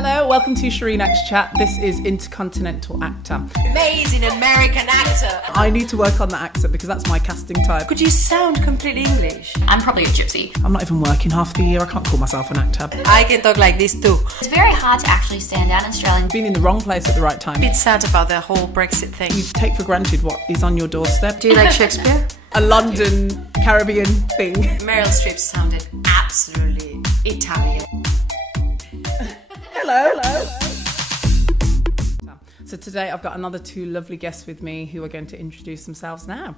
Hello, welcome to ShireenACT's chat. This is InterContinental actor. Amazing American actor. I need to work on the accent because that's my casting type. Could you sound completely English? I'm probably a gypsy. I'm not even working half the year. I can't call myself an actor. I can talk like this too. It's very hard to actually stand out in Australia. Been in the wrong place at the right time. A bit sad about the whole Brexit thing. You take for granted what is on your doorstep. Do you like Shakespeare? A London Caribbean thing. Meryl Streep sounded absolutely Italian. Hello. So today I've got another two lovely guests with me who are going to introduce themselves now.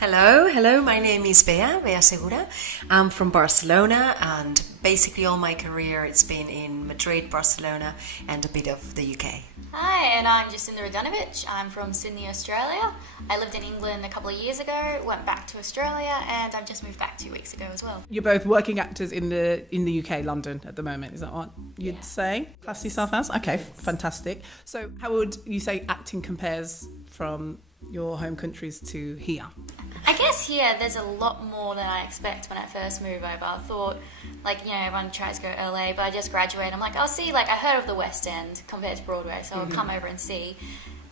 Hello, my name is Bea Segura. I'm from Barcelona, and basically all my career it's been in Madrid, Barcelona and a bit of the UK. Hi, and I'm Jacinda Radunovich. I'm from Sydney, Australia. I lived in England a couple of years ago, went back to Australia, and I've just moved back 2 weeks ago as well. You're both working actors in the UK, London at the moment. Is that what you'd say? Class yourself as? Okay, yes. Fantastic. So how would you say acting compares from your home countries to here? I guess here there's a lot more than I expect when I first moved over. I thought, everyone tries to go to LA, but I just graduated. I'm like, I'll see, I heard of the West End compared to Broadway, so I'll come over and see.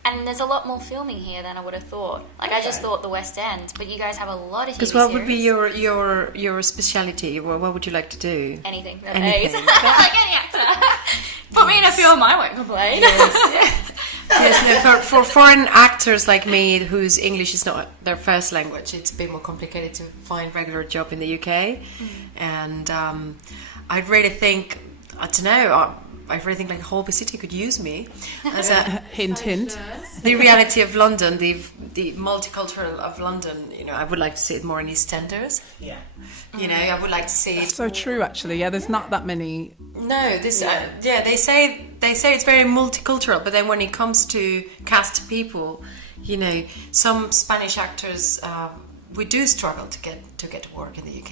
And there's a lot more filming here than I would have thought. I just thought the West End, but you guys have a lot of TV series. Because what would be your speciality? What would you like to do? Anything. Anything. Like any actor. Put me in a film, I won't complain. Yes, no, for foreign actors like me, whose English is not their first language, it's a bit more complicated to find regular job in the UK. And I really think, I really think Holby City could use me as a hint. The reality of London, the multicultural of London. I would like to see it more in EastEnders. Yeah. I would like to see it. So true, actually. Yeah, there's not that many. No, they say it's very multicultural, but then when it comes to cast people, some Spanish actors we do struggle to get work in the UK.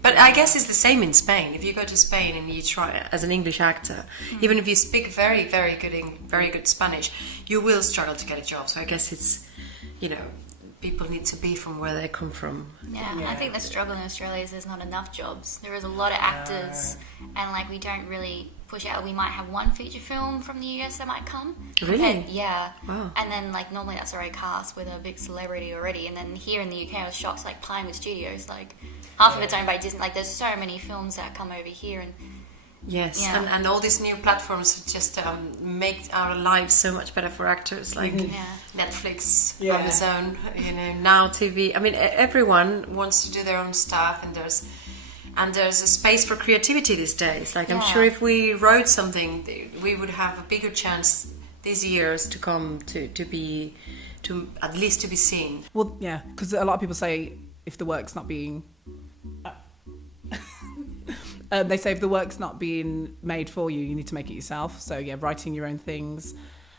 But I guess it's the same in Spain. If you go to Spain and you try as an English actor, even if you speak very, very good Spanish, you will struggle to get a job. So I guess it's, people need to be from where they come from. Yeah, I think the struggle in Australia is there's not enough jobs. There is a lot of actors, and we don't really push out. We might have one feature film from the US that might come. Really? Yeah. Wow. And then normally that's already cast with a big celebrity already. And then here in the UK, I was shocked. Pinewood Studios, half of it's owned by Disney. There's so many films that come over here, and yes, yeah. and all these new platforms just make our lives so much better for actors, Netflix, Amazon, Now TV. I mean, everyone wants to do their own stuff, and there's a space for creativity these days. I'm sure if we wrote something, we would have a bigger chance these years to come to at least to be seen. Well, yeah, because a lot of people say if the work's not being they say if the work's not being made for you, you need to make it yourself. So yeah, writing your own things.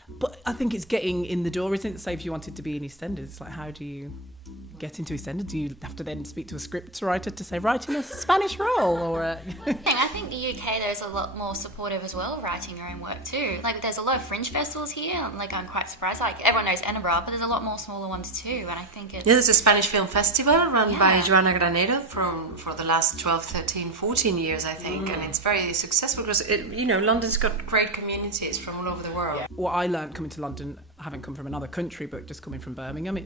But I think it's getting in the door, isn't it? Say if you wanted to be in EastEnders, how do you get into EastEnders? Do you have to then speak to a script writer to say write in a Spanish role, or? I think the UK there's a lot more supportive as well, writing your own work too. There's a lot of fringe festivals here. I'm quite surprised. Everyone knows Edinburgh, but there's a lot more smaller ones too. And I think it's there's a Spanish film festival run by Joana Granero for the last 12, 13, 14 years, I think, and it's very successful because London's got great communities from all over the world. Yeah. What I learned coming to London, I haven't come from another country, but just coming from Birmingham,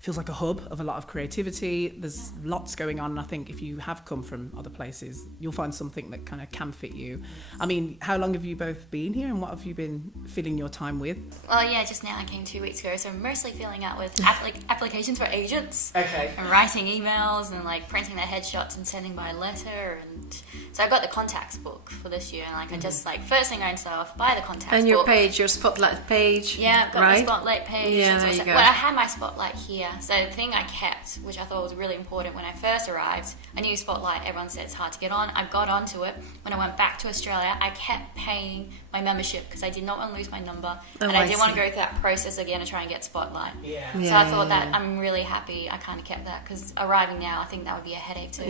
feels like a hub of a lot of creativity. There's lots going on, and I think if you have come from other places, you'll find something that kind of can fit you. I mean, how long have you both been here, and what have you been filling your time with? Well, just now I came 2 weeks ago, so I'm mostly filling out with applications for agents. Okay. And writing emails and printing their headshots and sending by letter, and so I got the contacts book for this year, and I just first thing I start off buy the contacts book. And your page, your spotlight page. Yeah, I've got my spotlight page. Yeah, there you go. Well, I had my spotlight here. So the thing I kept, which I thought was really important when I first arrived, I knew Spotlight, everyone said it's hard to get on. I got onto it. When I went back to Australia, I kept paying my membership because I did not want to lose my number. And I didn't want to go through that process again to try and get Spotlight. Yeah. So I thought that I'm really happy I kind of kept that, because arriving now, I think that would be a headache to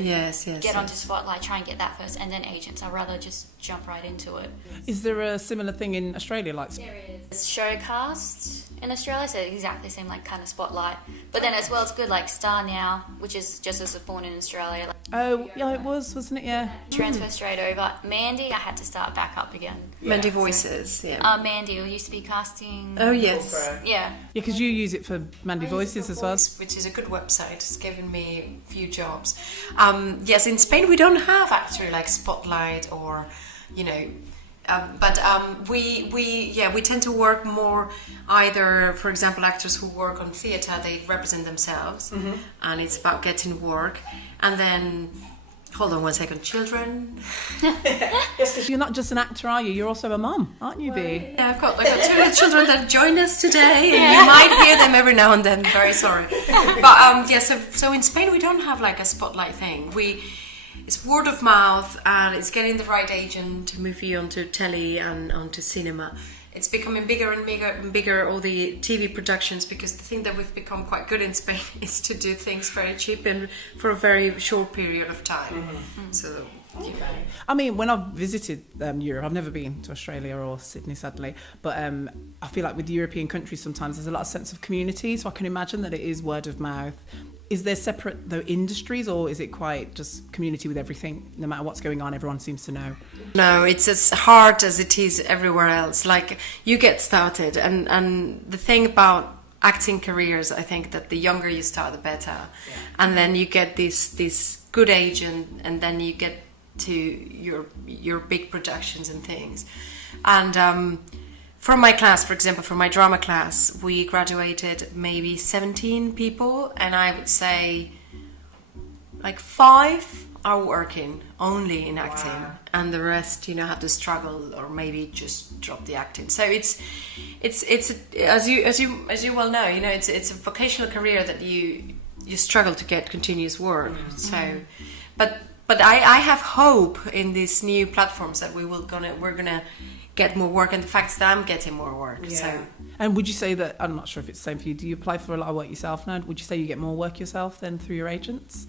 get onto Spotlight, try and get that first, and then agents. I'd rather just jump right into it. Is there a similar thing in Australia? There is. It's Showcast in Australia, so exactly the same kind of Spotlight, But then as well, it's good, like Star Now, which is just as born in Australia. Like, Oh, yeah, it was, wasn't it? Yeah. transfer straight over. Mandy, I had to start back up again. Mandy Voices, yeah. Mandy, who used to be casting. Oh, yes. Yeah. Yeah, because you use it for Mandy Voices as well. Which is a good website. It's given me a few jobs. Yes, in Spain we don't have actually like Spotlight or, you know, but we tend to work more either, for example, actors who work on theatre, they represent themselves, and it's about getting work, and then. Hold on one second, children. Yes, because you're not just an actor, are you? You're also a mum, aren't you, Bea? Yeah, I've got 2 little children that join us today, and you might hear them every now and then. Very sorry, but so in Spain we don't have like a spotlight thing. It's word of mouth, and it's getting the right agent to move you onto telly and onto cinema. It's becoming bigger and bigger and bigger, all the TV productions, because the thing that we've become quite good in Spain is to do things very cheap and for a very short period of time. So, I mean, when I've visited Europe, I've never been to Australia or Sydney, sadly, but I feel like with European countries sometimes there's a lot of sense of community, so I can imagine that it is word of mouth. Is there separate, though, industries, or is it quite just community with everything? No matter what's going on, everyone seems to know. no, it's as hard as it is everywhere else. Like, you get started, and the thing about acting careers, I think that the younger you start, the better. Yeah. And then you get this good agent, and then you get to your big productions and things. And from my class, for example, from my drama class, we graduated maybe 17 people, and I would say like 5 are working only in acting, and the rest, have to struggle or maybe just drop the acting. So it's as you well know, it's a vocational career that you struggle to get continuous work. So, but I have hope in these new platforms that we're gonna get more work, and the fact that I'm getting more work. Yeah. So. And would you say that, I'm not sure if it's the same for you, do you apply for a lot of work yourself now? Would you say you get more work yourself than through your agents?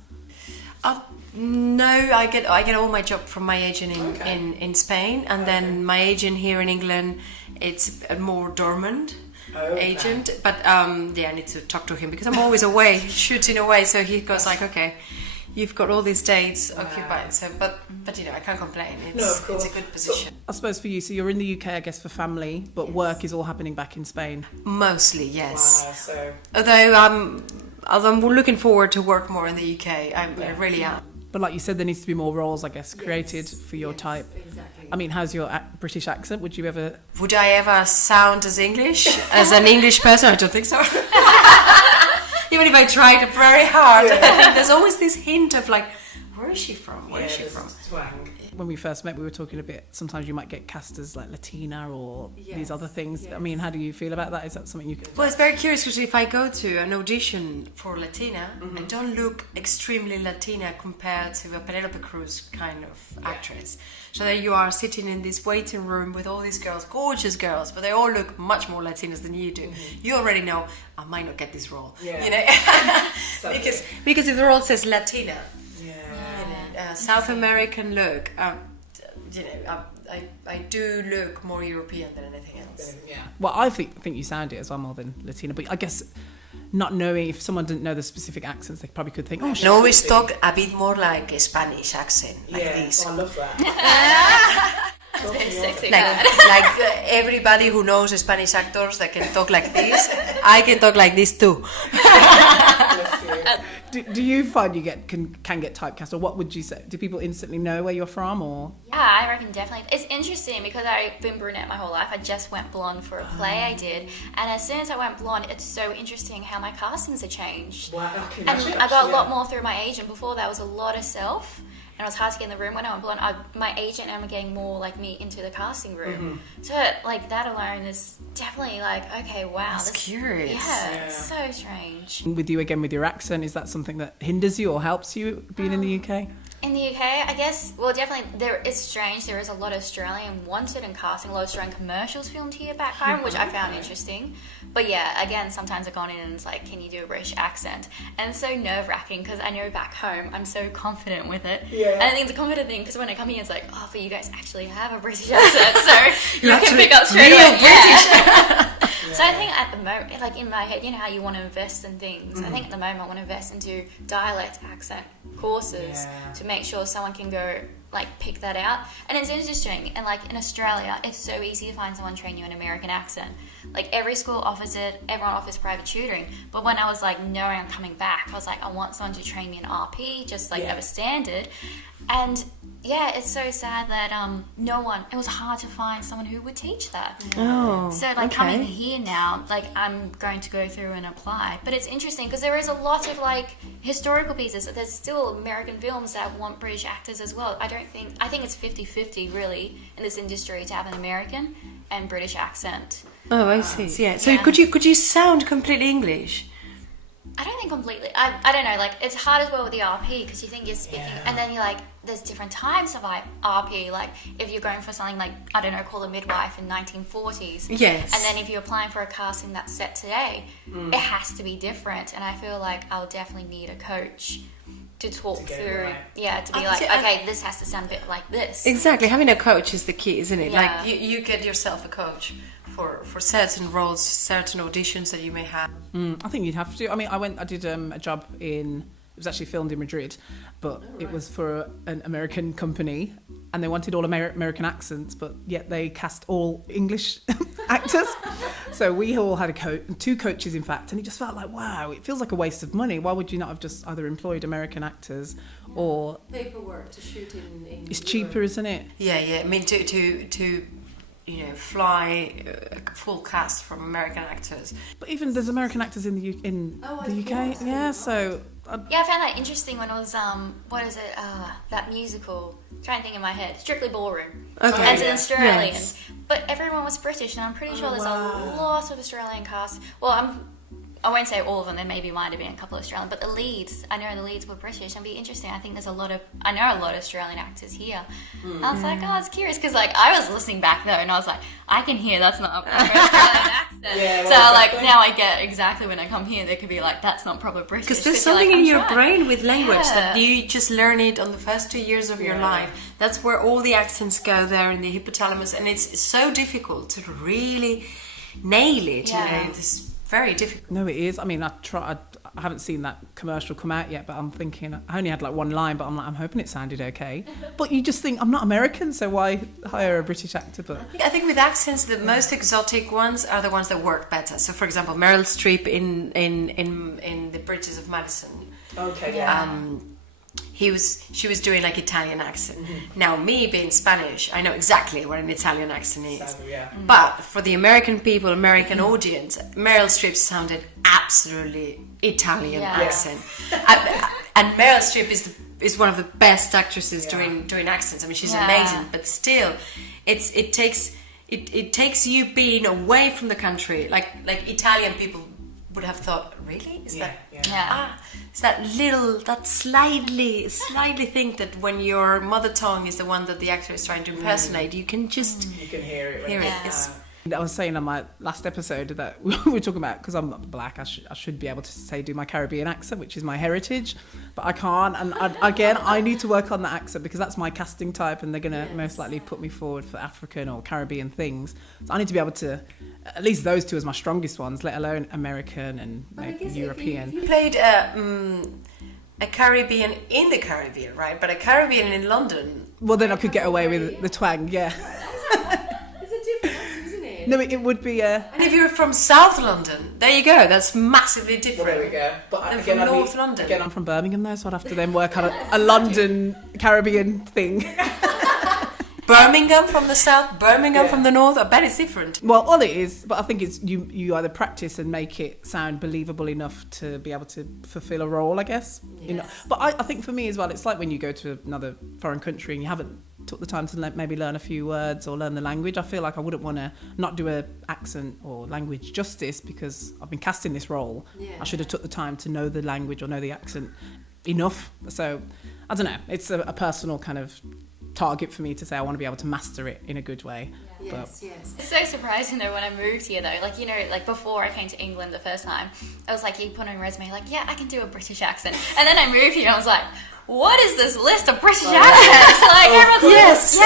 No, I get all my job from my agent in Spain, and then my agent here in England, it's a more dormant agent. But I need to talk to him because I'm always away, shooting away. So he goes like, okay, you've got all these dates occupied. So, but I can't complain. It's a good position. I suppose for you, so you're in the UK, I guess, for family, but work is all happening back in Spain. Mostly, yes. Wow, so. Although I'm looking forward to work more in the UK. I really am. But like you said, there needs to be more roles, I guess, created for your type. Exactly. I mean, how's your British accent? Would I ever sound as English as an English person? I don't think so. Even if I tried very hard, I think there's always this hint of like, where is she from? Where is she from? Twang. When we first met, we were talking a bit, sometimes you might get cast as like Latina or these other things. Yes. I mean, how do you feel about that? Is that something you could... Well, it's very curious because if I go to an audition for Latina, I don't look extremely Latina compared to a Penelope Cruz kind of actress. So there you are sitting in this waiting room with all these girls, gorgeous girls, but they all look much more Latinas than you do. You already know, I might not get this role. Yeah. because if the role says Latina, South American look, I do look more European than anything else. Yeah. Well, I think you sound it as well more than Latina, but I guess not knowing, if someone didn't know the specific accents, they probably could think, I always talk a bit more like a Spanish accent, like this. I love that. Very sexy. Like everybody who knows Spanish actors that can talk like this, I can talk like this too. Do you find you can get typecast, or what would you say? Do people instantly know where you're from, or? Yeah, I reckon definitely. It's interesting because I've been brunette my whole life. I just went blonde for a play I did, and as soon as I went blonde, it's so interesting how my castings have changed. Wow, and I got a lot more through my agent. Before that was a lot of self. And it was hard to get in the room when I went blonde. My agent and I'm getting more like me into the casting room. So like that alone is definitely like, okay, wow. That's curious. Yeah, it's so strange. With you again, with your accent, is that something that hinders you or helps you being in the UK? In the UK, I guess, well, definitely, it's strange. There is a lot of Australian wanted and casting, a lot of Australian commercials filmed here back home, which I found interesting. But yeah, again, sometimes I've gone in and it's like, can you do a British accent? And it's so nerve-wracking because I know back home I'm so confident with it. Yeah. And I think it's a confident thing because when I come here, it's like, oh, but you guys actually have a British accent, so you can pick up straight away. So I think at the moment, like in my head, you know how you want to invest in things. I think at the moment I want to invest into dialect accent courses to make sure someone can go like pick that out. And it's interesting, and like in Australia, it's so easy to find someone train you an American accent. Like every school offers it, everyone offers private tutoring. But when I was like knowing I'm coming back, I was like, I want someone to train me in RP, just like of a standard. And yeah, it's so sad that it was hard to find someone who would teach that. Oh, So like coming here now, like I'm going to go through and apply. But it's interesting because there is a lot of like historical pieces. There's still American films that want British actors as well. I think it's 50-50 really in this industry to have an American and British accent. Oh, I see. Yeah. So could you sound completely English? I don't think completely. I don't know. Like it's hard as well with the RP because you think you're speaking, and then you're like, there's different types of RP. Like if you're going for something like I don't know, call a midwife in 1940s. Yes. And then if you're applying for a casting that's set today, it has to be different. And I feel like I'll definitely need a coach to talk through. Right. To be like, okay, this has to sound a bit like this. Exactly. Having a coach is the key, isn't it? Yeah. Like You get yourself a coach for certain roles, certain auditions that you may have. I think you'd have to. I mean, I did a job it was actually filmed in Madrid, but it was for an American company, and they wanted all American accents, but yet they cast all English actors. So we all had two coaches, in fact, and it just felt like, wow, it feels like a waste of money. Why would you not have just either employed American actors or paperwork to shoot in it's cheaper, isn't it? Yeah. I mean, to fly a full cast from American actors. But even there's American actors in the UK. Yeah, so. I found that interesting when it was what is it? That musical. I'm trying to think in my head. Strictly Ballroom. Okay. And it's Australian, Yes. but everyone was British, and I'm pretty sure there's a lot of Australian cast. Well, I won't say all of them. There maybe might have been a couple of Australian, but the leads, I know the leads were British. It'd be interesting. I think I know a lot of Australian actors here. And I was like, I was curious because like I was listening back though, and I was like, I can hear that's not a proper Australian accent. So now I get exactly when I come here, they could be like, that's not proper British. Because there's you're something like, in I'm your trying. brain with language that You just learn it on the first 2 years of your life. That's where all the accents go there in the hypothalamus, and it's so difficult to really nail it. Yeah. It's very difficult. No, it is. I mean, I haven't seen that commercial come out yet, but I'm thinking, I only had like one line, but I'm hoping it sounded okay. But you just think, I'm not American, so why hire a British actor? But I think with accents, the most exotic ones are the ones that work better. So, for example, Meryl Streep in The Bridges of Madison. okay, She was doing like Italian accent. Now, me being Spanish, I know exactly what an Italian accent is. But for the American people, American audience, Meryl Streep sounded absolutely Italian accent. And Meryl Streep is one of the best actresses doing accents. I mean, she's amazing. But still, it takes you being away from the country. Like Italian people would have thought, really? Is that slightly thing that when your mother tongue is the one that the actor is trying to impersonate, you can just hear it. hear it. It's, I was saying on my last episode that we were talking about, because I'm black, I should be able to do my Caribbean accent, which is my heritage, but I can't. And I need to work on that accent because that's my casting type, and they're going to most likely put me forward for African or Caribbean things. So I need to be able to, at least those two as my strongest ones, let alone American and maybe European. you played a Caribbean in the Caribbean, right? But a Caribbean in London. Well, then I could get away with the twang, yeah. It's a difference, isn't it? No, it would be a... And if you're from South London, there you go. That's massively different. There we go. But And from North London. Again, I'm from Birmingham though, so I'd have to then work on a London Caribbean thing. Birmingham from the south, Birmingham from the north. I bet it's different. Well, all it is, but I think it's you either practice and make it sound believable enough to be able to fulfill a role, I guess. Yes. You know, but I think for me as well, it's like when you go to another foreign country and you haven't took the time to maybe learn a few words or learn the language. I feel like I wouldn't want to not do a accent or language justice because I've been cast in this role. Yeah. I should have took the time to know the language or know the accent enough. So I don't know. It's a personal kind of target for me to say I want to be able to master it in a good way. Yes. It's so surprising though when I moved here though, like, you know, like before I came to England the first time, I was like, you put on a resume like, yeah, I can do a British accent, and then I moved here and I was like, what is this list of British accents? Like, everyone's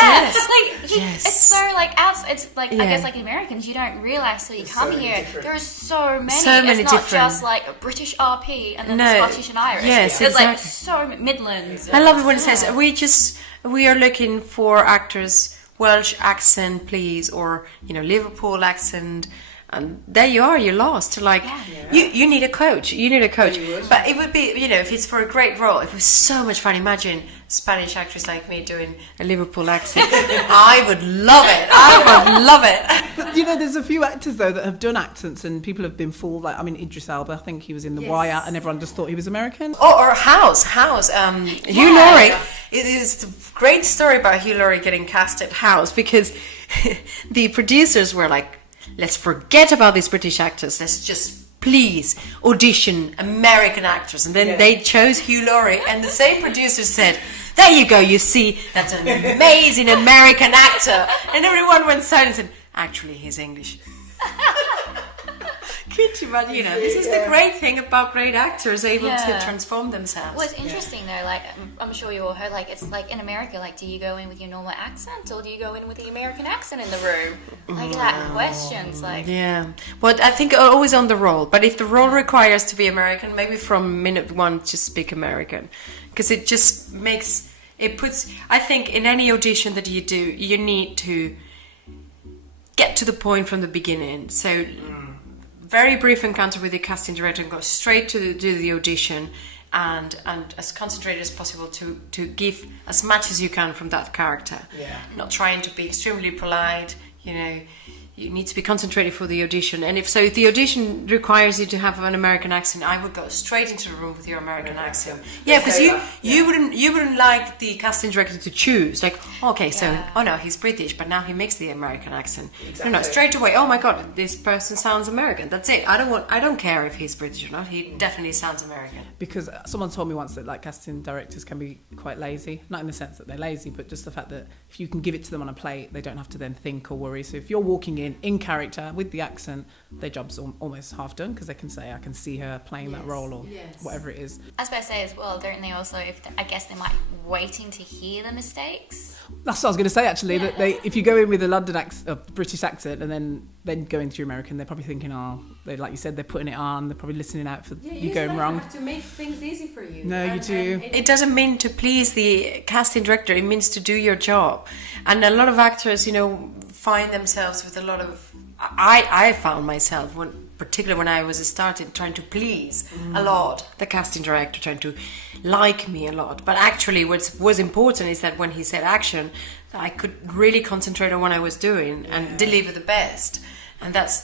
Yes. It's so like it's like I guess like Americans, you don't realize till you come here. There are so many. So many it's not different. just like a British RP and then No. Scottish and Irish. Yes, There's like exactly. so Midlands. I love it when it says we are looking for actors Welsh accent, please, or Liverpool accent. And there you are, you're lost. Like, you need a coach. You need a coach. But it would be, if it's for a great role, it was so much fun. Imagine a Spanish actress like me doing a Liverpool accent. I would love it. But, there's a few actors, though, that have done accents and people have been fooled. Like, Idris Elba, I think he was in The Wire and everyone just thought he was American. Or House. Hugh Laurie. It is a great story about Hugh Laurie getting cast at House because the producers were like, let's forget about these British actors. Let's just please audition American actors. And then they chose Hugh Laurie. And the same producer said, there you go, you see, that's an amazing American actor. And everyone went silent and said, actually, he's English. Could you imagine? This is the great thing about great actors able to transform themselves. Well, it's interesting though. Like, I'm sure you all heard. Like, it's like in America. Like, do you go in with your normal accent, or do you go in with the American accent in the room? Like that questions. Like, Well, I think always on the role. But if the role requires to be American, maybe from minute one, just speak American, because it just makes it puts. I think in any audition that you do, you need to get to the point from the beginning. So. Very brief encounter with the casting director and go straight to do the audition and as concentrated as possible to give as much as you can from that character. Not trying to be extremely polite, you need to be concentrated for the audition. And if the audition requires you to have an American accent, I would go straight into the room with your American accent. Yeah, because you wouldn't like the casting director to choose. Like, okay, so no, he's British, but now he makes the American accent. Exactly. No, straight away. Oh my God, this person sounds American. That's it. I don't care if he's British or not. He definitely sounds American. Because someone told me once that like casting directors can be quite lazy, not in the sense that they're lazy, but just the fact that if you can give it to them on a plate, they don't have to then think or worry. So if you're walking in character with the accent, their job's almost half done because they can say, I can see her playing that role or whatever it is. I was about to say as well, don't they also, I guess they might waiting to hear the mistakes? That's what I was going to say actually, that if you go in with a London accent, a British accent, and then go into your American, they're probably thinking, like you said, they're putting it on, they're probably listening out for you going wrong. You have to make things easy for you. No, you do. It doesn't mean to please the casting director, it means to do your job. And a lot of actors, find themselves with a lot of... I found myself, particularly when I was starting, trying to please a lot the casting director, trying to like me a lot. But actually what was important is that when he said action, I could really concentrate on what I was doing and deliver the best. And that's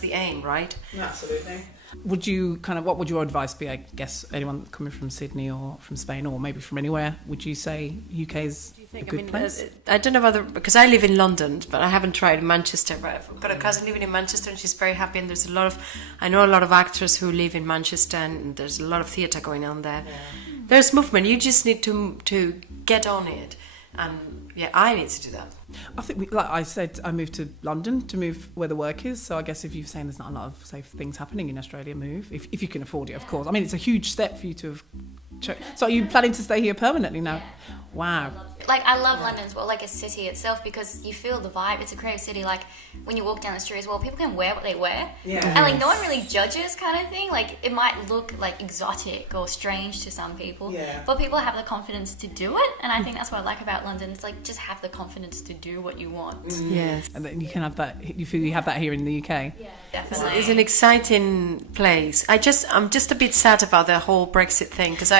the aim, right? Absolutely. What would your advice be, I guess, anyone coming from Sydney or from Spain or maybe from anywhere, would you say UK's a good place? I don't know because I live in London, but I haven't tried Manchester. But I've got a cousin living in Manchester and she's very happy, and I know a lot of actors who live in Manchester, and there's a lot of theatre going on there. There's movement, you just need to get on it. And I need to do that. I think, like I said, I moved to London to move where the work is. So I guess if you're saying there's not a lot of safe things happening in Australia, move if you can afford it, of course. I mean, it's a huge step for you to have. So are you planning to stay here permanently now? Wow. Like, I love London as well, like a city itself, because you feel the vibe. It's a creative city. Like, when you walk down the street as well, people can wear what they wear. Yeah. And, like, no one really judges kind of thing. Like, it might look, like, exotic or strange to some people. Yeah. But people have the confidence to do it. And I think that's what I like about London. It's, like, just have the confidence to do what you want. Yes. And then you can have that, you feel you have that here in the UK. Yeah, definitely. It's an exciting place. I'm just a bit sad about the whole Brexit thing, because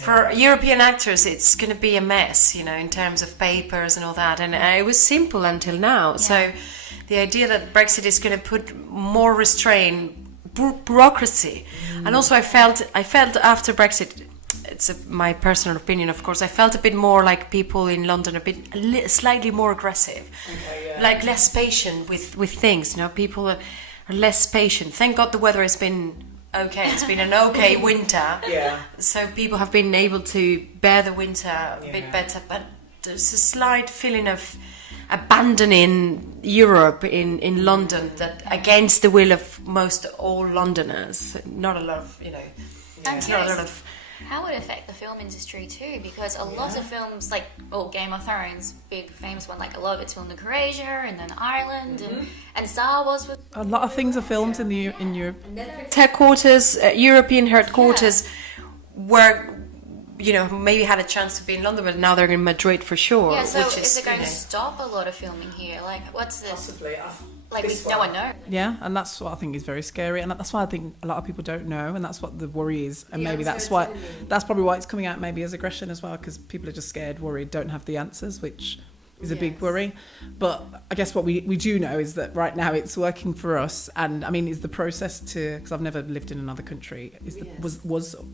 for European actors, it's going to be a mess, in terms of papers and all that. And it was simple until now. Yeah. So the idea that Brexit is going to put more restraint, bureaucracy. And also I felt after Brexit, it's my personal opinion, of course, I felt a bit more like people in London, slightly more aggressive, like less patient with things. People are less patient. Thank God the weather has been okay. It's been an okay winter. So people have been able to bear the winter a bit better. But there's a slight feeling of abandoning Europe in London, that against the will of most all Londoners. Not a lot of, it's not a lot of How would it affect the film industry too? Because a lot of films, like Game of Thrones, big famous one, like a lot of it's filmed in Croatia and then Ireland, and Star Wars was. A lot of things are filmed in Europe. Headquarters, European headquarters, were, maybe had a chance to be in London, but now they're in Madrid for sure. Yeah, so which is it going to stop a lot of filming here? Like, what's this? Possibly. No one knows. Yeah, and that's what I think is very scary, and that's why I think a lot of people don't know, and that's what the worry is, and maybe that's probably why it's coming out maybe as aggression as well, because people are just scared, worried, don't have the answers, which is a big worry. But I guess what we do know is that right now it's working for us, and I mean, is the process because I've never lived in another country, was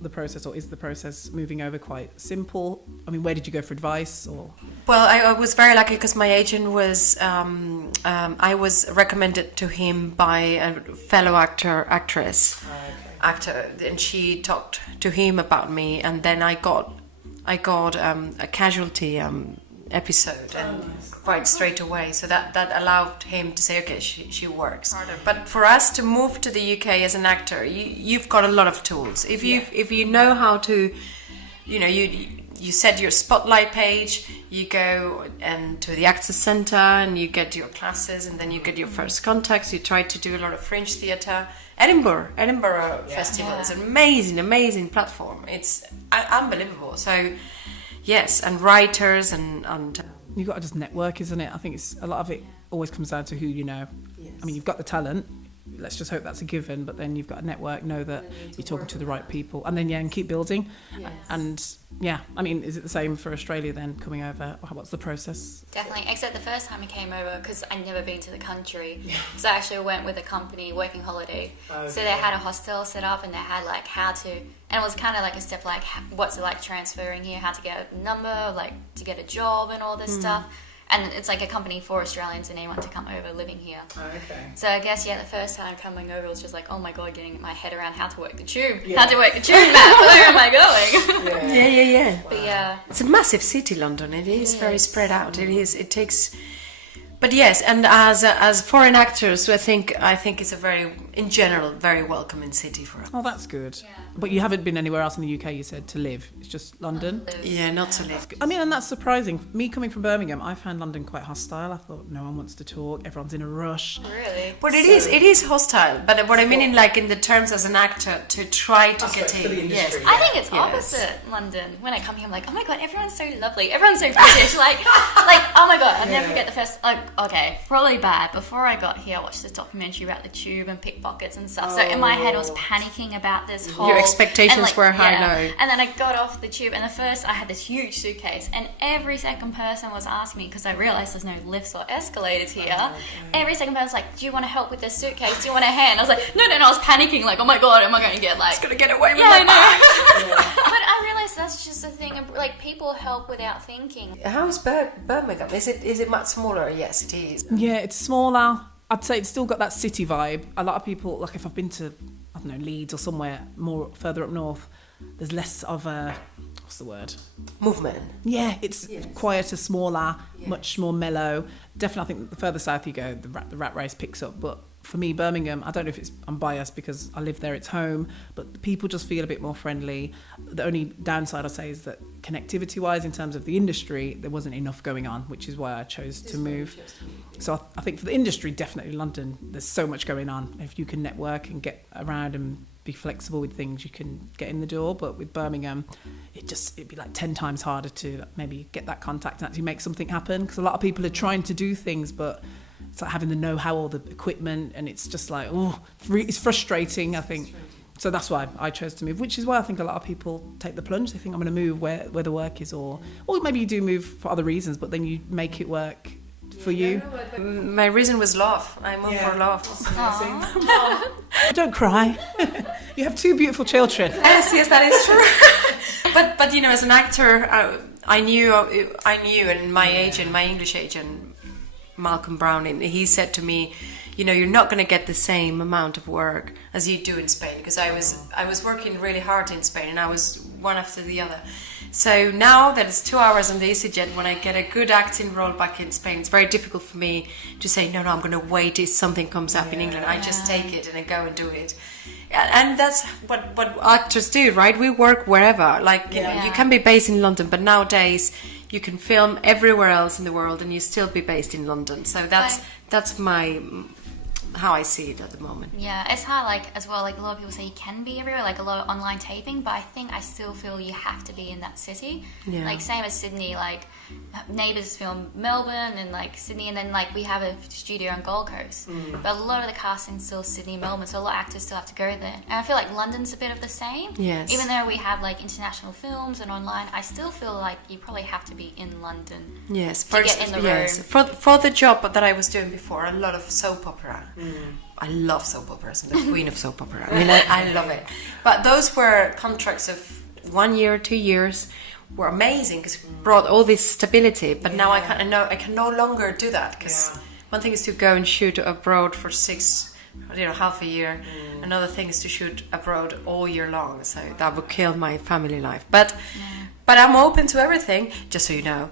the process, or is the process moving over quite simple? I mean, where did you go for advice? Or Well, I was very lucky because my agent was, I was recommended to him by a fellow actress, and she talked to him about me, and then I got a casualty episode quite straight away, so that allowed him to say, okay, she works. But for us to move to the UK as an actor, you've got a lot of tools. If you know how to, you set your spotlight page, you go to the Actors Centre and you get your classes, and then you get your first contacts. You try to do a lot of Fringe theatre. Edinburgh Festival is an amazing platform. It's unbelievable. So yes, and writers and you've got to just network, isn't it? I think it's a lot of it always comes down to who you know. Yes. I mean, you've got the talent. Let's just hope that's a given. But then you've got a network, know that you're talking to the right people, and then and keep building. Yes. And I mean, is it the same for Australia then coming over? What's the process? Definitely, except the first time I came over, because I'd never been to the country, so I actually went with a company working holiday. Okay. So they had a hostel set up, and they had like how to, and it was kind of like a step like what's it like transferring here, how to get a number, like to get a job and all this stuff. And it's like a company for Australians and anyone to come over living here. Oh, okay. So I guess, the first time coming over, it was just like, oh my God, getting my head around how to work the tube. Yeah. How to work the tube map. Where am I going? Yeah. But it's a massive city, London. It is very spread out. It takes... But yes, and as foreign actors, I think it's in general, very welcoming city for us. Oh, that's good. Yeah. But you haven't been anywhere else in the UK, you said, to live. It's just London? Yeah, not to live. I mean, and that's surprising. Me coming from Birmingham, I found London quite hostile. I thought no one wants to talk, everyone's in a rush. Really? But it is hostile. But what I mean in the terms as an actor, to try to get in. Yes. I think it's opposite London. When I come here, I'm like, oh my God, everyone's so lovely. Everyone's so British. like, oh my God, I'll never forget the first, okay, probably bad. Before I got here, I watched this documentary about the tube and pickpockets and stuff. So in my head, I was panicking about this whole... Your expectations were high low. And then I got off the tube, and I had this huge suitcase, and every second person was asking me, because I realised there's no lifts or escalators here. Every second person was like, do you want to help with this suitcase? Do you want a hand? I was like, no, I was panicking, like, oh my God, am I going to get like... It's going to get away with my bag. But I realised that's just a thing, like, people help without thinking. How is Birmingham? Is it much smaller? Yes, it is. Yeah, it's smaller. I'd say it's still got that city vibe. A lot of people, like if I've been to, I don't know, Leeds or somewhere more further up north, there's less of a, what's the word? Movement. Yeah, it's quieter, smaller, much more mellow. Definitely, I think the further south you go, the rat race picks up. But for me, Birmingham, I don't know if I'm biased because I live there, it's home, but people just feel a bit more friendly. The only downside I'd say is that connectivity-wise, in terms of the industry, there wasn't enough going on, which is why I chose to move. So I think for the industry, definitely London, there's so much going on. If you can network and get around and be flexible with things, you can get in the door. But with Birmingham, it'd be like 10 times harder to maybe get that contact and actually make something happen, because a lot of people are trying to do things, but it's like having the know-how or the equipment, and it's just like, it's frustrating, I think. So that's why I chose to move, which is why I think a lot of people take the plunge. They think I'm going to move where the work is, or maybe you do move for other reasons, but then you make it work for you. My reason was love. I moved for love. Don't cry. You have 2 beautiful children. Yes, that is true. but as an actor, I knew, and my English agent, Malcolm Brown, he said to me, you're not going to get the same amount of work as you do in Spain, because I was working really hard in Spain, and I was one after the other. So now that it's 2 hours on the EasyJet, when I get a good acting role back in Spain, it's very difficult for me to say, no, I'm going to wait if something comes up in England. I just take it and I go and do it. And that's what actors do, right? We work wherever. Like, you know, you can be based in London, but nowadays you can film everywhere else in the world and you still be based in London. So that's my... how I see it at the moment. Yeah, it's hard, like, as well, like, a lot of people say you can be everywhere, like, a lot of online taping, but I think I still feel you have to be in that city. Yeah. Like, same as Sydney, like, Neighbours film Melbourne and, like, Sydney, and then, like, we have a studio on Gold Coast. But a lot of the casting's still Sydney, Melbourne, so a lot of actors still have to go there. And I feel like London's a bit of the same. Yes. Even though we have, like, international films and online, I still feel like you probably have to be in London. Yes, to get in the room. For the job that I was doing before, a lot of soap opera. I love soap operas. I'm the queen of soap opera. I mean, I love it. But those were contracts of 1 year, 2 years, were amazing because it brought all this stability. But now I can no longer do that because one thing is to go and shoot abroad for half a year. Another thing is to shoot abroad all year long. So that would kill my family life. But I'm open to everything, just so you know.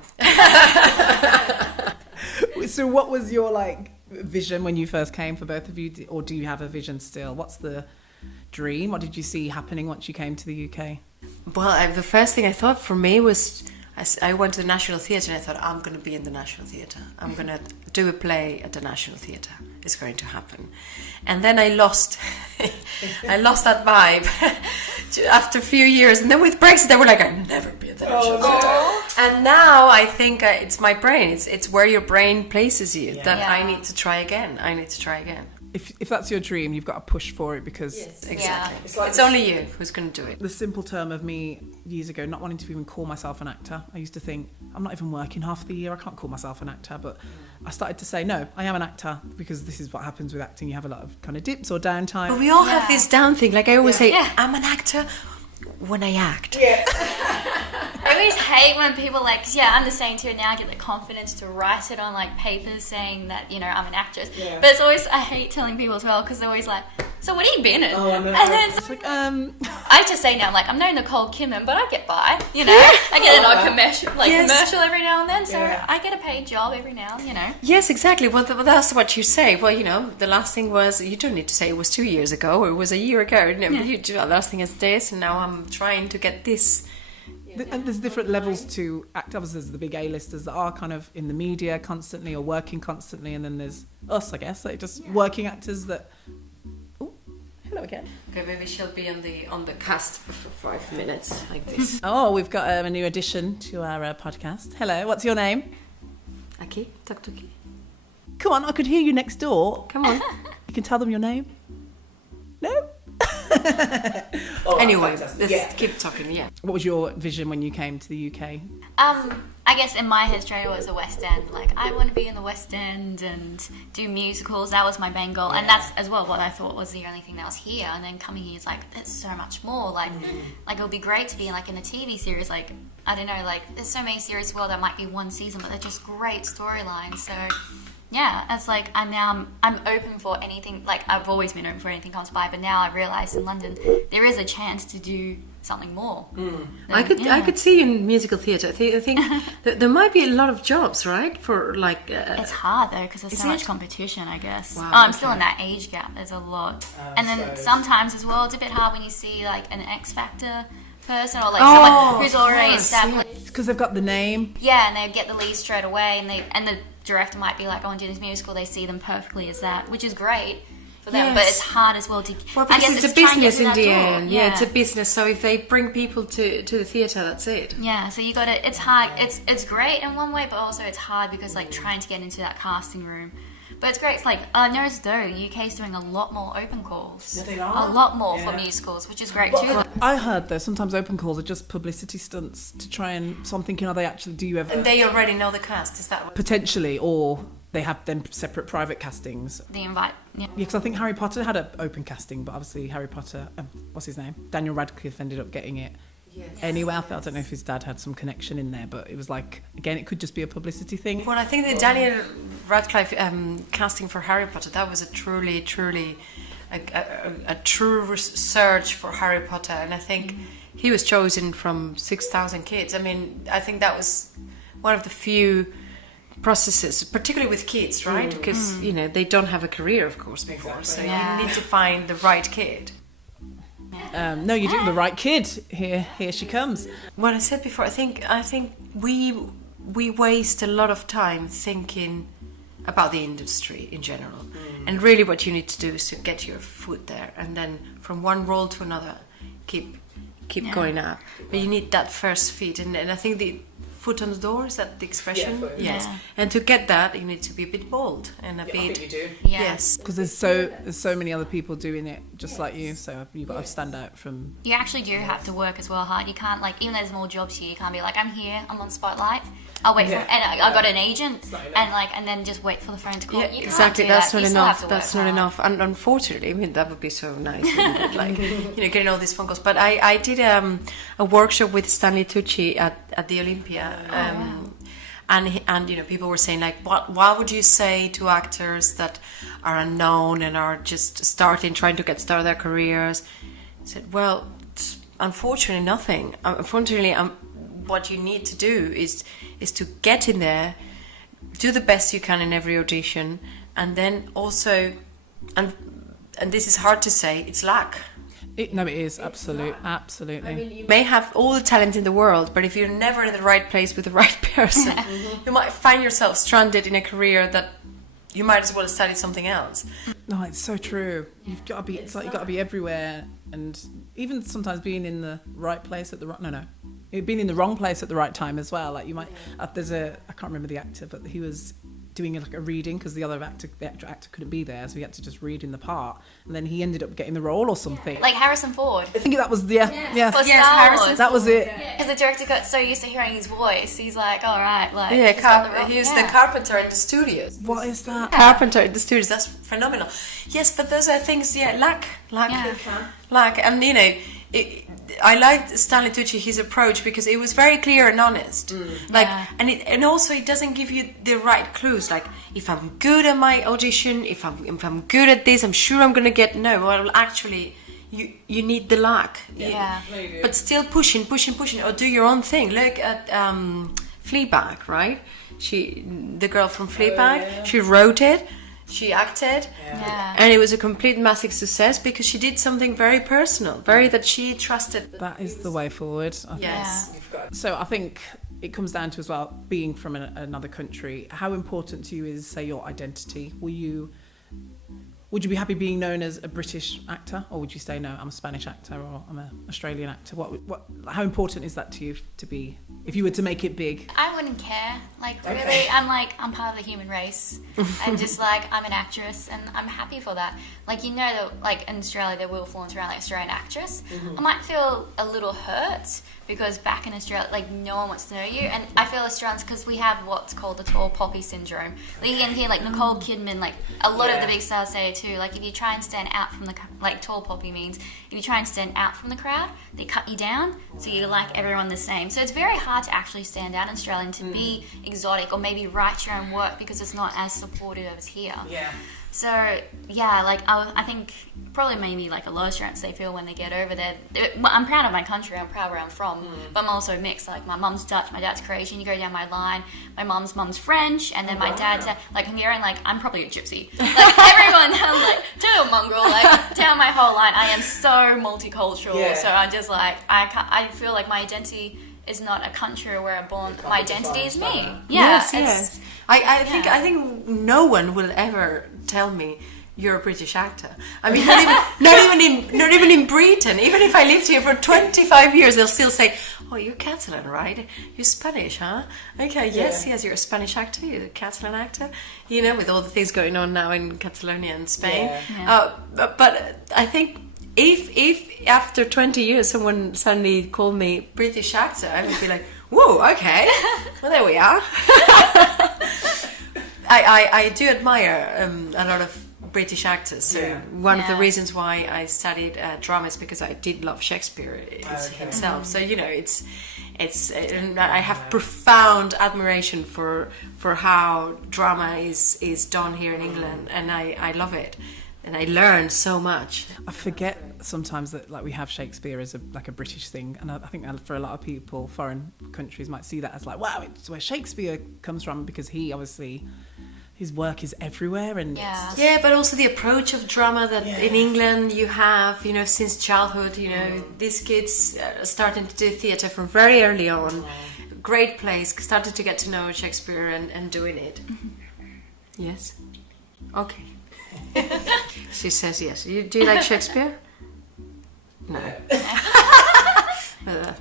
So what was your, like, vision when you first came for both of you, or do you have a vision still? What's the dream? What did you see happening once you came to the UK? Well, the first thing I thought for me was I went to the National Theatre and I thought, I'm going to be in the National Theatre. I'm going to do a play at the National Theatre. It's going to happen. And then I lost that vibe after a few years. And then with Brexit, they were like, I'll never be at the National Theatre. And now I think it's my brain. It's where your brain places you that I need to try again. If that's your dream, you've got to push for it because... Yes, exactly. It's only you who's going to do it. The simple term of me years ago not wanting to even call myself an actor. I used to think, I'm not even working half the year, I can't call myself an actor. But I started to say, no, I am an actor because this is what happens with acting. You have a lot of kind of dips or downtime. But we all have this down thing. Like I always say, I'm an actor when I act. Yeah. I always hate when people I'm the same too now, I get the confidence to write it on like papers saying that, you know, I'm an actress. Yeah. But it's always, I hate telling people as well because they're always like, so what have you been in? Oh, I know. And then it's like, I just say now, I'm like, I'm no Nicole Kidman, but I get by, you know. I get an odd commercial every now and then, so I get a paid job every now, you know. Yes, exactly. Well, that's what you say. Well, you know, the last thing was, you don't need to say it was 2 years ago or it was a year ago. You know, the last thing is this, and now I'm trying to get this. And there's different levels to act. Obviously, there's the big A-listers that are kind of in the media constantly or working constantly, and then there's us, I guess, like just working actors that... Oh, hello again. Okay, maybe she'll be on the cast for 5 minutes, like this. Oh, we've got a new addition to our podcast. Hello, what's your name? Aki, Taktuki. Come on, I could hear you next door. Come on. You can tell them your name? No? Anyway, let's keep talking, What was your vision when you came to the UK? I guess in my head straight away was the West End. Like, I want to be in the West End and do musicals. That was my main goal. And that's as well what I thought was the only thing that was here. And then coming here is like, there's so much more. Like it would be great to be like in a TV series. Like, I don't know, like there's so many series as well that might be one season, but they're just great storylines. So yeah, it's like I'm open for anything. Like I've always been open for anything comes by, but now I realise in London there is a chance to do something more. I could see you in musical theatre. I think that there might be a lot of jobs, right? For like it's hard though because there's so much competition. I guess. Wow, I'm still in that age gap. There's a lot, and then sometimes as well, it's a bit hard when you see like an X Factor person or like someone who's already established because they've got the name. Yeah, and they get the lead straight away, and the director might be like, "Oh, I'm doing this musical." They see them perfectly as that, which is great for them. But it's hard as well to. Well, because it's a business in the end. Yeah, it's a business. So if they bring people to the theatre, that's it. Yeah, so you got to. It's hard. It's great in one way, but also it's hard because like trying to get into that casting room. But it's great. It's like I noticed though, UK's doing a lot more open calls. Yeah, they are. A lot more for musicals, which is great too. I heard though sometimes open calls are just publicity stunts to try and. So I'm thinking, are they actually? Do you ever? And they already know the cast. Is that what? Potentially, or they have them separate private castings. The invite. Yeah, because I think Harry Potter had an open casting, but obviously Harry Potter, what's his name? Daniel Radcliffe ended up getting it. Yes. Anyway, I don't know if his dad had some connection in there, but it was like, again, it could just be a publicity thing. Well, I think the Daniel Radcliffe casting for Harry Potter, that was a truly a true search for Harry Potter, and I think he was chosen from 6,000 kids. I mean, I think that was one of the few processes, particularly with kids, right? Because they don't have a career, of course, before, so you need to find the right kid. No, you do the right kid. Here she comes. What I said before, I think we waste a lot of time thinking about the industry in general, and really what you need to do is to get your foot there, and then from one role to another, keep going up. But you need that first feet, and I think the foot on the door, is that the expression? Yes. And to get that, you need to be a bit bold and a bit. I think you do. Yeah. Yes. Because there's so many other people doing it just like you, so you've got to stand out from. You actually do have to work as well hard. You can't, like, even though there's more jobs here, you can't be like, I'm here, I'm on Spotlight. I'll wait for, and I got an agent, and then just wait for the phone to call. Yeah, You can't exactly. do That's that. not You still have enough. to That's work not hard. enough. And unfortunately, I mean, that would be so nice, wouldn't it? Like, getting all these phone calls. But I did a workshop with Stanley Tucci at the Olympia. And people were saying, like, what would you say to actors that are unknown and are just trying to get started their careers? I said, well, unfortunately, nothing. Unfortunately, what you need to do is to get in there, do the best you can in every audition, and then also, and this is hard to say, it's luck. It is absolutely. I mean, you may have all the talent in the world, but if you're never in the right place with the right person, you might find yourself stranded in a career that you might as well have studied something else. No, it's so true. You've got to be. It's like you've got to be everywhere, and even sometimes being in the right place at the right. Being in the wrong place at the right time as well. Like you might. I can't remember the actor, but he was doing like a reading because the actual actor couldn't be there, so he had to just read in the part, and then he ended up getting the role or something. Like Harrison Ford. I think that was For Star Wars. that was it. Because the director got so used to hearing his voice, he's like, all right, like, Yeah, he's got the role. he was the carpenter in the studios. What is that? Carpenter in the studios, that's phenomenal. Yes, but those are things, luck. And I liked Stanley Tucci, his approach, because it was very clear and honest. And also it doesn't give you the right clues. Like, if I'm good at my audition, if I'm good at this, I'm sure I'm gonna get no. Well, actually, you need the luck. Yeah. But still pushing, or do your own thing. Look at Fleabag, right? The girl from Fleabag, she wrote it. She acted, and it was a complete massive success because she did something very personal, that she trusted. That is the way forward. I think. Yes. So I think it comes down to as well being from another country. How important to you is, say, your identity? Would you be happy being known as a British actor, or would you say no, I'm a Spanish actor or I'm an Australian actor? How important is that to you to be, if you were to make it big? I wouldn't care. Like, really, I'm part of the human race. And just, like, I'm an actress, and I'm happy for that. Like, that, like, in Australia, they will flaunt around, like, Australian actress. I might feel a little hurt, because back in Australia, like, no one wants to know you. And I feel Australians, because we have what's called the tall poppy syndrome. Like, you can hear, like, Nicole Kidman, like, a lot of the big stars say it too. Like, if you try and stand out from tall poppy means, if you try and stand out from the crowd, they cut you down, so you like everyone the same. So it's very hard to actually stand out in Australia and to be exotic, or maybe write your own work, because it's not as supportive as here. Yeah. So, like, I think probably maybe, like, a lot of Australians, they feel when they get over there. I'm proud of my country, I'm proud of where I'm from, but I'm also mixed. Like, my mum's Dutch, my dad's Croatian. You go down my line, my mum's French, and then my dad's, like, Hungarian. Like, I'm probably a gypsy. Like, everyone, I'm like, to a mongrel, like, down my whole line. I am so multicultural, so I'm just, like, I feel like my identity is not a country or where I'm born. My identity is me. Yes. I think no one will ever tell me you're a British actor. I mean, not even in Britain. Even if I lived here for 25 years, they'll still say, "Oh, you're Catalan, right? You're Spanish, huh? Okay, yes, you're a Spanish actor. You're a Catalan actor. With all the things going on now in Catalonia and Spain." But I think if after 20 years someone suddenly called me British actor, I would be like, "Whoa, okay, well there we are." I do admire a lot of British actors. So one of the reasons why I studied drama is because I did love Shakespeare himself. So and I have profound admiration for how drama is done here in England, and I love it. and I learned so much. I forget sometimes that like we have Shakespeare as like a British thing, and I think for a lot of people, foreign countries might see that as like, wow, it's where Shakespeare comes from, because he obviously, his work is everywhere. And yeah, but also the approach of drama that in England you have, you know, since childhood, you know, these kids are starting to do theatre from very early on. Great place, started to get to know Shakespeare and doing it. Yes? Okay. She says yes. Do you like Shakespeare? No.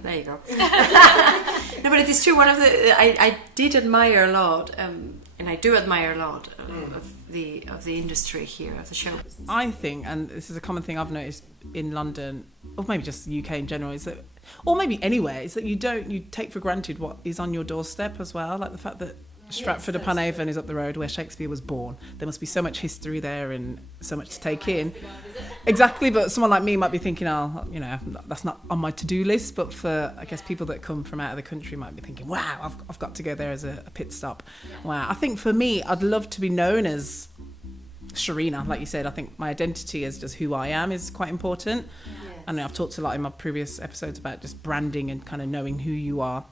There you go. No, but it is true. One of the I did admire a lot, and I do admire a lot of the industry here, of the show. I think, and this is a common thing I've noticed in London, or maybe just the UK in general, is that, or maybe anywhere, is that you take for granted what is on your doorstep as well. Like the fact that Stratford upon Avon is up the road where Shakespeare was born. There must be so much history there and so much to take in. Exactly, but someone like me might be thinking, oh, you know, that's not on my to-do list. But for, I guess, people that come from out of the country might be thinking, wow, I've got to go there as a pit stop. Wow. I think for me, I'd love to be known as Shireenah. Like you said, I think my identity as just who I am is quite important. I know I've talked a lot in my previous episodes about just branding and kind of knowing who you are.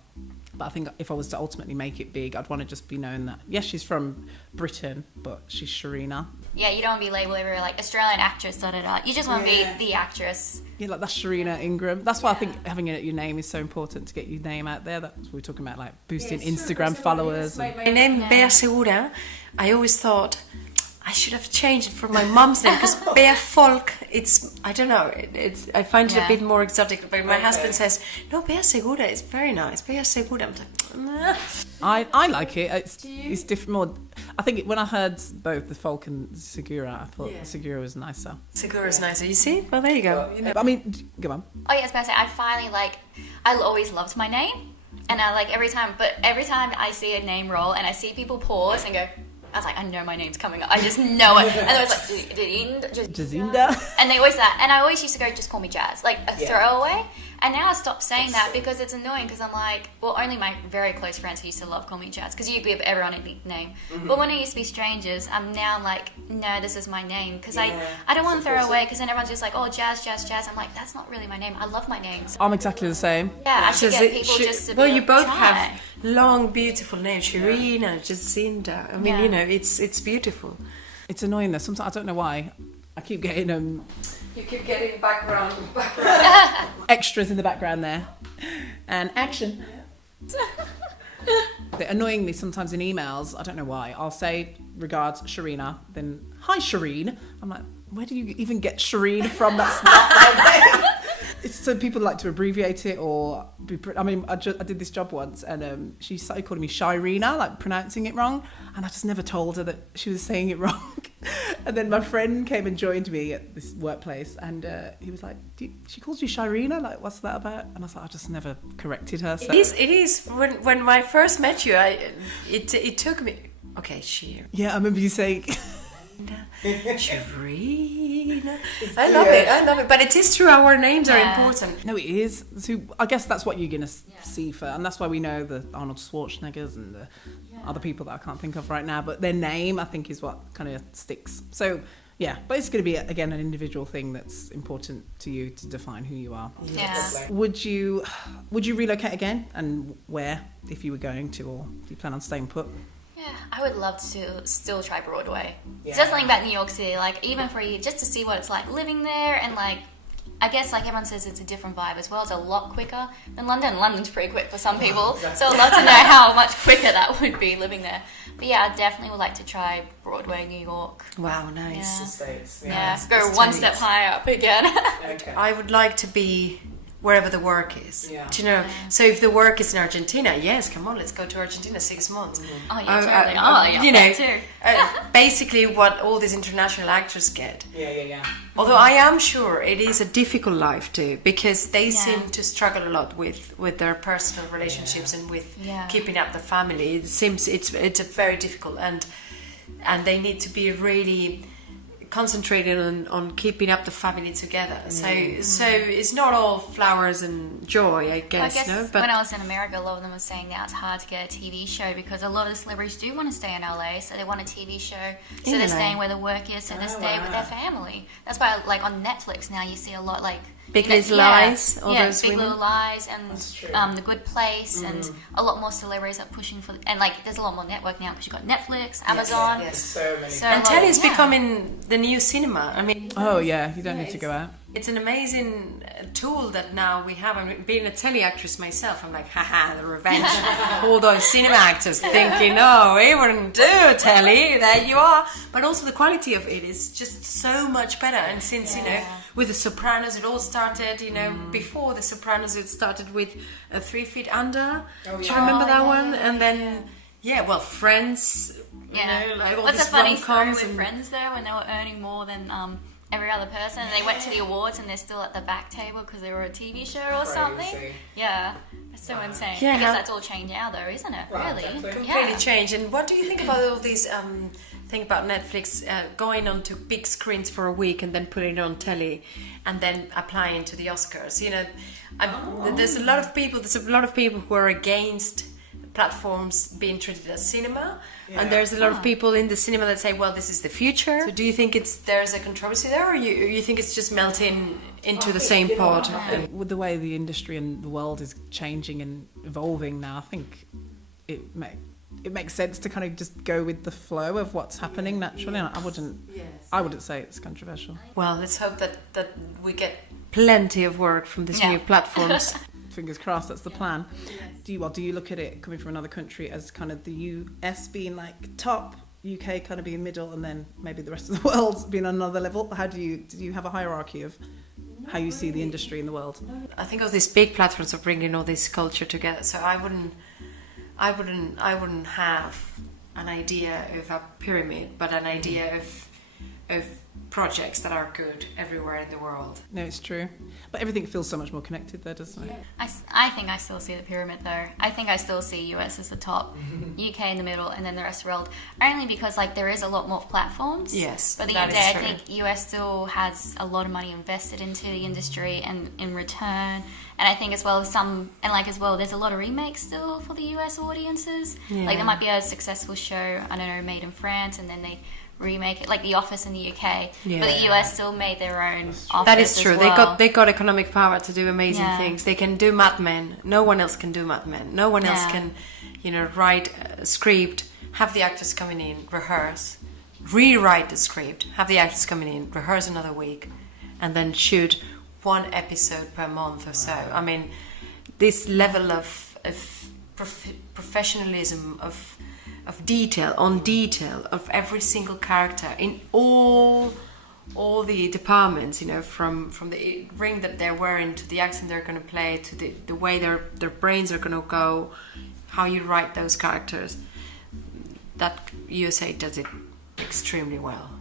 But I think if I was to ultimately make it big, I'd want to just be known that, yes, she's from Britain, but she's Shireenah. Yeah, you don't want to be labelled everywhere like Australian actress, da-da-da. You just want to be the actress. Yeah, like that's Shireenah Ingram. That's why I think having it at your name is so important, to get your name out there. That's what we're talking about, like boosting Instagram followers. My name, Bea Segura, I always thought I should have changed it from my mom's name, because Bea Folk, it's, I don't know, I find it a bit more exotic. But my husband says, no, Bea Segura is very nice. Bea Segura. I'm like, I like it. It's different. More, I think when I heard both the Folk and Segura, I thought Segura was nicer. Segura is nicer. You see? Well, there you go. But, I mean, go on. Oh yeah, I was about to say, I finally I always loved my name, and I every time I see a name roll and I see people pause and go, I was like, I know my name's coming up. I just know it. And they was like, Jacinda. And they always that. And I always used to go, just call me Jazz, like a throwaway. And now I stopped saying that because it's annoying, because I'm like, well, only my very close friends who used to love calling me Jazz, because you give everyone a nickname. But when it used to be strangers, I'm now like, no, this is my name, because I don't want to throw away, because then everyone's just like, oh, Jazz, Jazz, Jazz. I'm like, that's not really my name. I love my name. So, I'm exactly the same. yeah, I should get people just to be well, you both try. have long, beautiful names. Shireenah, Jacinda. I mean, you know, it's beautiful. It's annoying though. Sometimes I don't know why. I keep getting You keep getting background. extras in the background there, and action. They're annoying me sometimes in emails. I don't know why. I'll say regards Shireenah, then hi Shireen. I'm like, where do you even get Shireen from? That's not my name. It's so people like to abbreviate it or I mean, I did this job once, and she started calling me Shireenah, like pronouncing it wrong, and I just never told her that she was saying it wrong. And then my friend came and joined me at this workplace, and he was like, she calls you Shireenah, like what's that about? And I was like, I just never corrected her. So. It is. When I first met you, it took me. Okay, Yeah, I remember you saying. Shireenah. I love it. But it is true, our names are important. No, it is. So I guess that's what you're going to see for, and that's why we know the Arnold Schwarzeneggers and the other people that I can't think of right now, but their name I think is what kind of sticks. So yeah, but it's going to be again an individual thing that's important to you to define who you are. Yeah. Would you relocate again, and where, if you were going to, or do you plan on staying put? Yeah, I would love to still try Broadway. Just something about New York City, like even for a year, just to see what it's like living there, and like, I guess like everyone says it's a different vibe as well. It's a lot quicker than London. London's pretty quick for some people, so I'd love to know how much quicker that would be living there. But yeah, I definitely would like to try Broadway, New York. Wow, nice. Yeah. States. Go one step higher up again. Okay. I would like to be wherever the work is. Yeah. Do you know? So if the work is in Argentina, yes, come on, let's go to Argentina 6 months. Oh yeah, totally. You know, too. basically what all these international actors get. Yeah. Although I am sure it is a difficult life too, because they seem to struggle a lot with their personal relationships and with keeping up the family. It seems it's a very difficult, and they need to be really concentrating on keeping up the family together. So it's not all flowers and joy, I guess. No? But when I was in America, a lot of them were saying now it's hard to get a TV show because a lot of the celebrities do want to stay in LA, so they want a TV show. So they're staying where the work is, so they stay with their family. That's why, like on Netflix now, you see a lot like Big Little Lies, all those Big women. Little Lies, and The Good Place, and a lot more celebrities are pushing for. And like, there's a lot more network now because you've got Netflix, Amazon. Yes. So many. So And telly is becoming the new cinema. I mean, Oh yeah, you don't need to go out. it's an amazing tool that now we have. I mean, being a telly actress myself, I'm like, haha, the revenge. All those cinema actors thinking, no, we wouldn't do telly. There you are. But also the quality of it is just so much better. And since, you know, with The Sopranos, it all started, you know, before The Sopranos, it started with 3 Feet Under. Do you remember that one? And then, Friends. Yeah. You know, like all What's these a funny story rom-coms with and- Friends though, when they were earning more than every other person, and they went to the awards and they're still at the back table because they were a TV show or something. Yeah, that's so insane. Yeah, I guess how- that's all changed now though, isn't it? Right, Really? definitely. Completely changed. And what do you think about all these thing about Netflix going onto big screens for a week and then putting it on telly and then applying to the Oscars? You know, there's a lot of people who are against platforms being treated as cinema, and there's a lot of people in the cinema that say, well, this is the future. So do you think there's a controversy there, or you think it's just melting into the same pot? With the way the industry and the world is changing and evolving now, I think it makes sense to kind of just go with the flow of what's happening naturally. I wouldn't say it's controversial. Well, let's hope that we get plenty of work from these new platforms. Fingers crossed, that's the plan. Do you look at it coming from another country as kind of the US being like top, UK kind of being middle, and then maybe the rest of the world being on another level? How do you have a hierarchy of how you see the industry in the world? I think all these big platforms are bringing all this culture together. So I wouldn't have an idea of a pyramid, but an idea of projects that are good everywhere in the world. No, it's true. But everything feels so much more connected there, doesn't it? I think I still see the pyramid though. I think I still see US as the top, UK in the middle, and then the rest of the world. Only because like there is a lot more platforms. Yes, But at the that end of the day, is I true. think US still has a lot of money invested into the industry and in return. And I think as well there's a lot of remakes still for the US audiences. Yeah. Like there might be a successful show, I don't know, made in France, and then they remake it, like The Office in the UK. Yeah. But the US still made their own Office. That is true. As well. They got economic power to do amazing Yeah. things. They can do Mad Men. No one else can do Mad Men. No one else Yeah. can, write a script, have the actors coming in, rehearse, rewrite the script, have the actors coming in, rehearse another week, and then shoot 1 episode per month or so. I mean, this level of professionalism, of detail of every single character in all the departments, from the ring that they're wearing to the accent they're going to play to the way their brains are going to go, how you write those characters. That USA does it extremely well.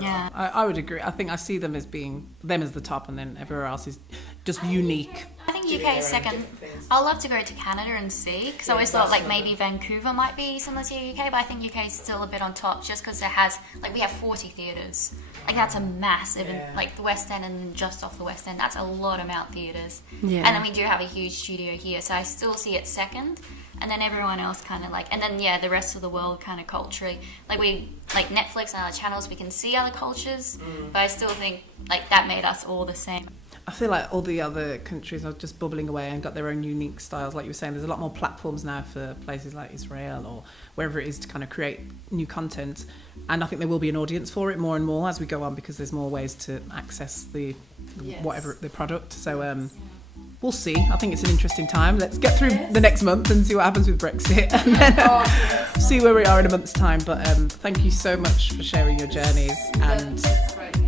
Yeah. I would agree. I think I see them as the top, and then everywhere else is just unique. I think UK is second. I'd love to go to Canada and see, because I always thought like maybe Vancouver might be similar to UK, but I think UK is still a bit on top just because it has, like, we have 40 theatres. Like that's a massive, like the West End, and then just off the West End, that's a lot amount theatres. Yeah. And then we do have a huge studio here, so I still see it second. And then everyone else kind of and then the rest of the world kind of culturally, like Netflix and other channels, we can see other cultures, but I still think like that made us all the same. I feel like all the other countries are just bubbling away and got their own unique styles. Like you were saying, there's a lot more platforms now for places like Israel or wherever it is to kind of create new content. And I think there will be an audience for it more and more as we go on, because there's more ways to access the product. So we'll see. I think it's an interesting time. Let's get through the next month and see what happens with Brexit, and then see where we are in a month's time. But thank you so much for sharing your journeys, and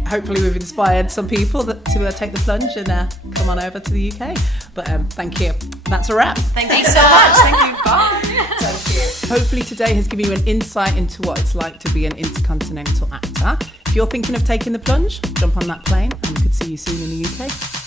hopefully we've inspired some people to take the plunge and come on over to the UK. But thank you. That's a wrap. Thank you so much. Thank you. Bye. Thank you. Hopefully today has given you an insight into what it's like to be an intercontinental actor. If you're thinking of taking the plunge, jump on that plane, and we could see you soon in the UK.